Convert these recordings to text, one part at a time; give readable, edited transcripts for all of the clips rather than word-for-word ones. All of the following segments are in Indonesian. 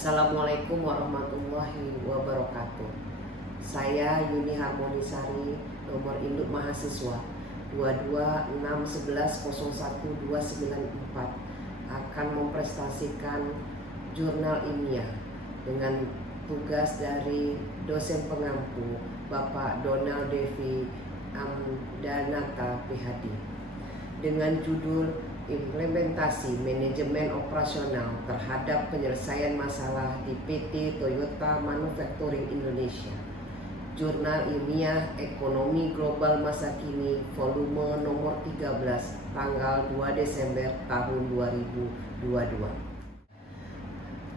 Assalamualaikum warahmatullahi wabarakatuh. Saya Yuni Harmonisari, nomor induk mahasiswa 226110124, akan memprestasikan jurnal ilmiah dengan tugas dari dosen pengampu Bapak Donald Devi Amdanata PhD dengan judul Implementasi Manajemen Operasional terhadap Penyelesaian Masalah di PT Toyota Manufacturing Indonesia. Jurnal Ilmiah Ekonomi Global Masa Kini, volume nomor 13, tanggal 2 Desember tahun 2022.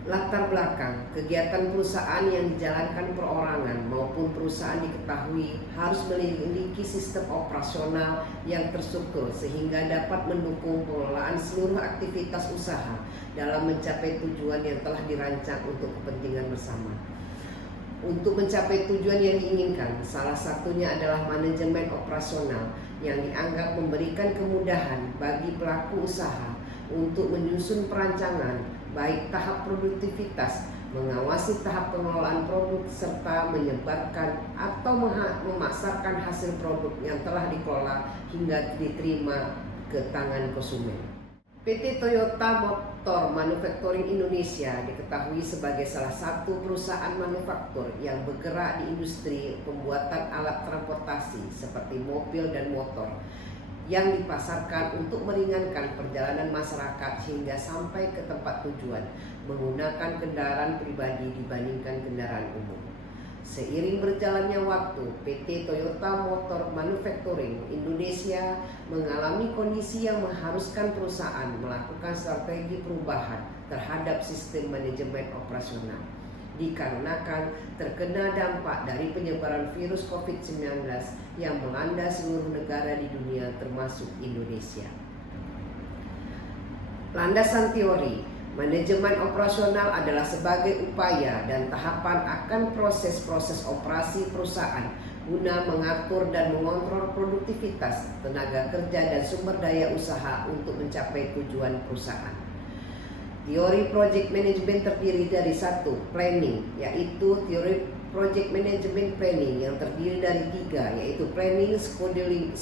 Latar belakang kegiatan perusahaan yang dijalankan perorangan maupun perusahaan diketahui harus memiliki sistem operasional yang terstruktur sehingga dapat mendukung pengelolaan seluruh aktivitas usaha dalam mencapai tujuan yang telah dirancang untuk kepentingan bersama. Untuk mencapai tujuan yang diinginkan, salah satunya adalah manajemen operasional yang dianggap memberikan kemudahan bagi pelaku usaha untuk menyusun perancangan baik tahap produktivitas, mengawasi tahap pengelolaan produk, serta menyebarkan atau memasarkan hasil produk yang telah dikelola hingga diterima ke tangan konsumen. PT Toyota Motor Manufacturing Indonesia diketahui sebagai salah satu perusahaan manufaktur yang bergerak di industri pembuatan alat transportasi seperti mobil dan motor, yang dipasarkan untuk meringankan perjalanan masyarakat hingga sampai ke tempat tujuan menggunakan kendaraan pribadi dibandingkan kendaraan umum. Seiring berjalannya waktu, PT Toyota Motor Manufacturing Indonesia mengalami kondisi yang mengharuskan perusahaan melakukan strategi perubahan terhadap sistem manajemen operasional, dikarenakan terkena dampak dari penyebaran virus COVID-19 yang melanda seluruh negara di dunia termasuk Indonesia. Landasan teori, manajemen operasional adalah sebagai upaya dan tahapan akan proses-proses operasi perusahaan guna mengatur dan mengontrol produktivitas, tenaga kerja dan sumber daya usaha untuk mencapai tujuan perusahaan. Teori project management terdiri dari satu, planning, yaitu teori project management planning yang terdiri dari tiga, yaitu planning, scheduling,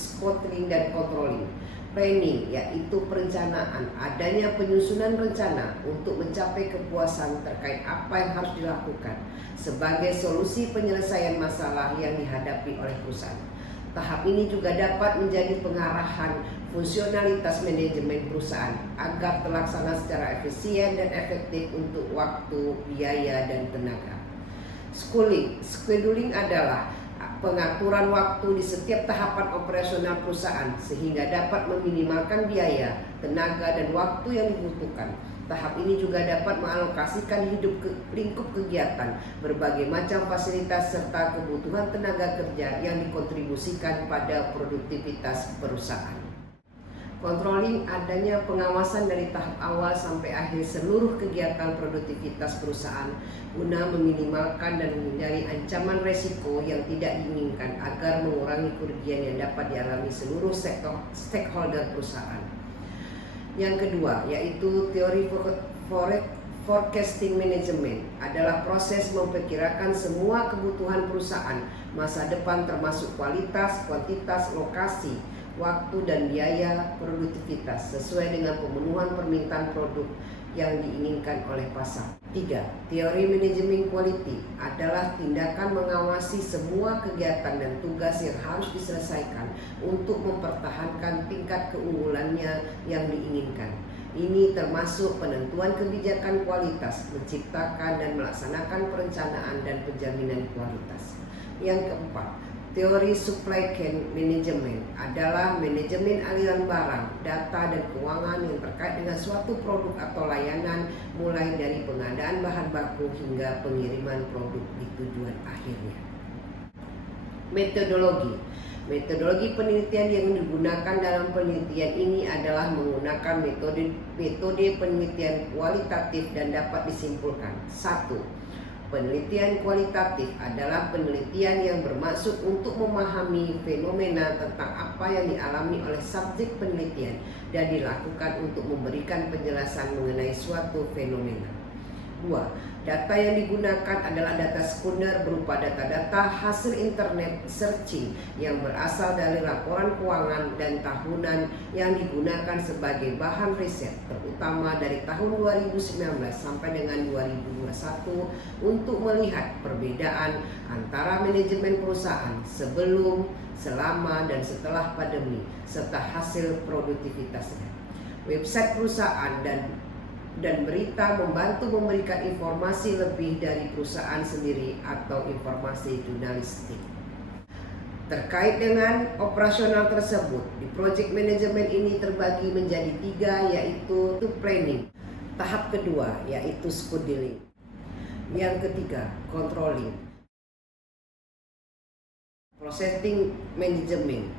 dan controlling. Planning yaitu perencanaan, adanya penyusunan rencana untuk mencapai kepuasan terkait apa yang harus dilakukan sebagai solusi penyelesaian masalah yang dihadapi oleh perusahaan. Tahap ini juga dapat menjadi pengarahan fungsionalitas manajemen perusahaan agar terlaksana secara efisien dan efektif untuk waktu, biaya, dan tenaga. Scheduling adalah pengaturan waktu di setiap tahapan operasional perusahaan sehingga dapat meminimalkan biaya, tenaga, dan waktu yang dibutuhkan. Tahap ini juga dapat mengalokasikan lingkup kegiatan, berbagai macam fasilitas, serta kebutuhan tenaga kerja yang dikontribusikan pada produktivitas perusahaan. Controlling adanya pengawasan dari tahap awal sampai akhir seluruh kegiatan produktivitas perusahaan guna meminimalkan dan menghindari ancaman resiko yang tidak diinginkan agar mengurangi kerugian yang dapat dialami seluruh stakeholder perusahaan. Yang kedua, yaitu teori forecasting management adalah proses memperkirakan semua kebutuhan perusahaan masa depan termasuk kualitas, kuantitas, lokasi, waktu, dan biaya produktivitas sesuai dengan pemenuhan permintaan produk yang diinginkan oleh pasar. 3. Teori manajemen quality adalah tindakan mengawasi semua kegiatan dan tugas yang harus diselesaikan untuk mempertahankan tingkat keunggulannya yang diinginkan. Ini termasuk penentuan kebijakan kualitas, menciptakan dan melaksanakan perencanaan dan penjaminan kualitas. Yang keempat, teori supply chain management adalah manajemen aliran barang, data, dan keuangan yang terkait dengan suatu produk atau layanan, mulai dari pengadaan bahan baku hingga pengiriman produk di tujuan akhirnya. Metodologi penelitian yang digunakan dalam penelitian ini adalah menggunakan metode penelitian kualitatif dan dapat disimpulkan. 1. Penelitian kualitatif adalah penelitian yang bermaksud untuk memahami fenomena tentang apa yang dialami oleh subjek penelitian dan dilakukan untuk memberikan penjelasan mengenai suatu fenomena. 2. Data yang digunakan adalah data sekunder berupa data-data hasil internet searching yang berasal dari laporan keuangan dan tahunan yang digunakan sebagai bahan riset, terutama dari tahun 2019 sampai dengan 2021 untuk melihat perbedaan antara manajemen perusahaan sebelum, selama, dan setelah pandemi serta hasil produktivitasnya. Website perusahaan dan berita membantu memberikan informasi lebih dari perusahaan sendiri atau informasi jurnalistik. Terkait dengan operasional tersebut, di project management ini terbagi menjadi 3, yaitu planning. Tahap kedua yaitu scheduling. Yang ketiga, controlling. Processing management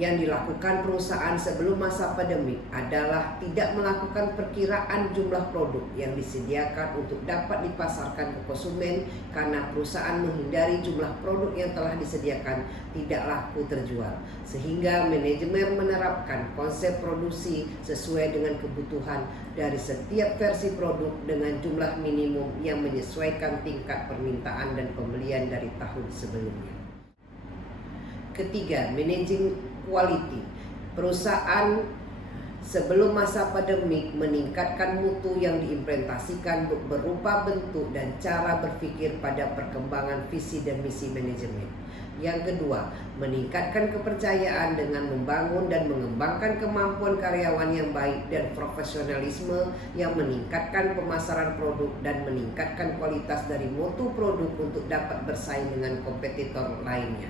yang dilakukan perusahaan sebelum masa pandemi adalah tidak melakukan perkiraan jumlah produk yang disediakan untuk dapat dipasarkan ke konsumen karena perusahaan menghindari jumlah produk yang telah disediakan tidak laku terjual, sehingga manajemen menerapkan konsep produksi sesuai dengan kebutuhan dari setiap versi produk dengan jumlah minimum yang menyesuaikan tingkat permintaan dan pembelian dari tahun sebelumnya. Ketiga, managing quality. Perusahaan sebelum masa pandemik meningkatkan mutu yang diimplementasikan berupa bentuk dan cara berpikir pada perkembangan visi dan misi manajemen. Yang kedua, meningkatkan kepercayaan dengan membangun dan mengembangkan kemampuan karyawan yang baik dan profesionalisme yang meningkatkan pemasaran produk dan meningkatkan kualitas dari mutu produk untuk dapat bersaing dengan kompetitor lainnya.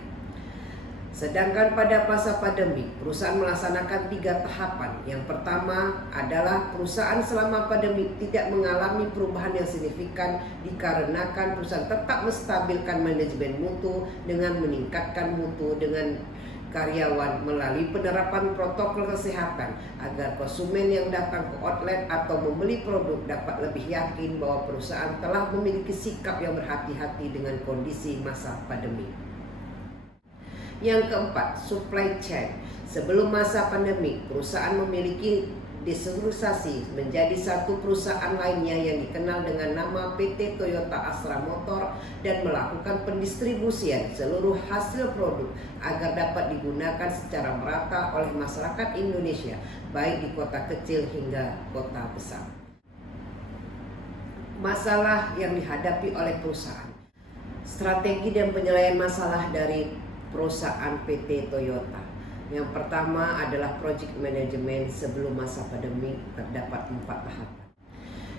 Sedangkan pada masa pandemi, perusahaan melaksanakan 3 tahapan. Yang pertama adalah perusahaan selama pandemi tidak mengalami perubahan yang signifikan dikarenakan perusahaan tetap menstabilkan manajemen mutu dengan meningkatkan mutu dengan karyawan melalui penerapan protokol kesehatan agar konsumen yang datang ke outlet atau membeli produk dapat lebih yakin bahwa perusahaan telah memiliki sikap yang berhati-hati dengan kondisi masa pandemi. Yang keempat, supply chain. Sebelum masa pandemi, perusahaan memiliki distrukturisasi menjadi satu perusahaan lainnya yang dikenal dengan nama PT Toyota Astra Motor dan melakukan pendistribusian seluruh hasil produk agar dapat digunakan secara merata oleh masyarakat Indonesia, baik di kota kecil hingga kota besar. Masalah yang dihadapi oleh perusahaan. Strategi dan penyelesaian masalah dari perusahaan PT Toyota. Yang pertama adalah project management sebelum masa pandemi, terdapat 4 tahapan.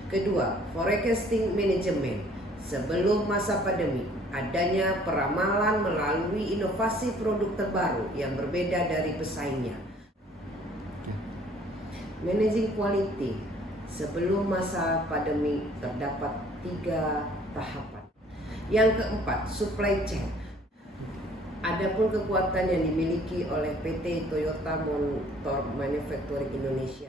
Kedua, forecasting management sebelum masa pandemi, adanya peramalan melalui inovasi produk terbaru yang berbeda dari pesaingnya. Managing quality sebelum masa pandemi, terdapat 3 tahapan. Yang keempat, supply chain. Adapun kekuatan yang dimiliki oleh PT Toyota Motor Manufacturing Indonesia.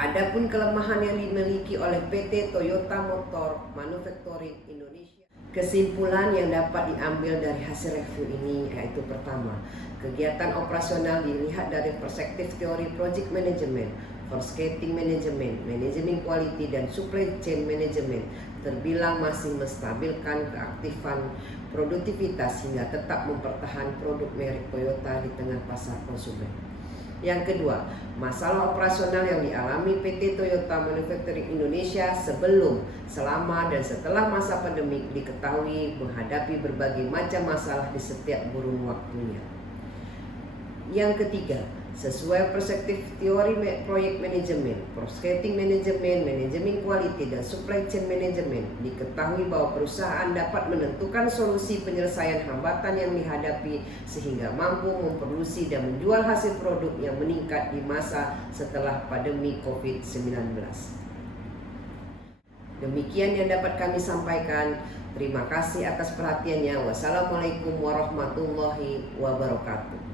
Adapun kelemahan yang dimiliki oleh PT Toyota Motor Manufacturing Indonesia. Kesimpulan yang dapat diambil dari hasil review ini yaitu pertama, kegiatan operasional dilihat dari perspektif teori project management, forecasting management, manajemen quality, dan supply chain management terbilang masih menstabilkan keaktifan produktivitas hingga tetap mempertahankan produk merek Toyota di tengah pasar konsumen. Yang kedua, masalah operasional yang dialami PT Toyota Manufacturing Indonesia sebelum, selama, dan setelah masa pandemi diketahui menghadapi berbagai macam masalah di setiap kurun waktunya. Yang ketiga, sesuai perspektif teori proyek manajemen, forecasting manajemen, manajemen quality, dan supply chain management, diketahui bahwa perusahaan dapat menentukan solusi penyelesaian hambatan yang dihadapi sehingga mampu memproduksi dan menjual hasil produk yang meningkat di masa setelah pandemi COVID-19. Demikian yang dapat kami sampaikan. Terima kasih atas perhatiannya. Wassalamualaikum warahmatullahi wabarakatuh.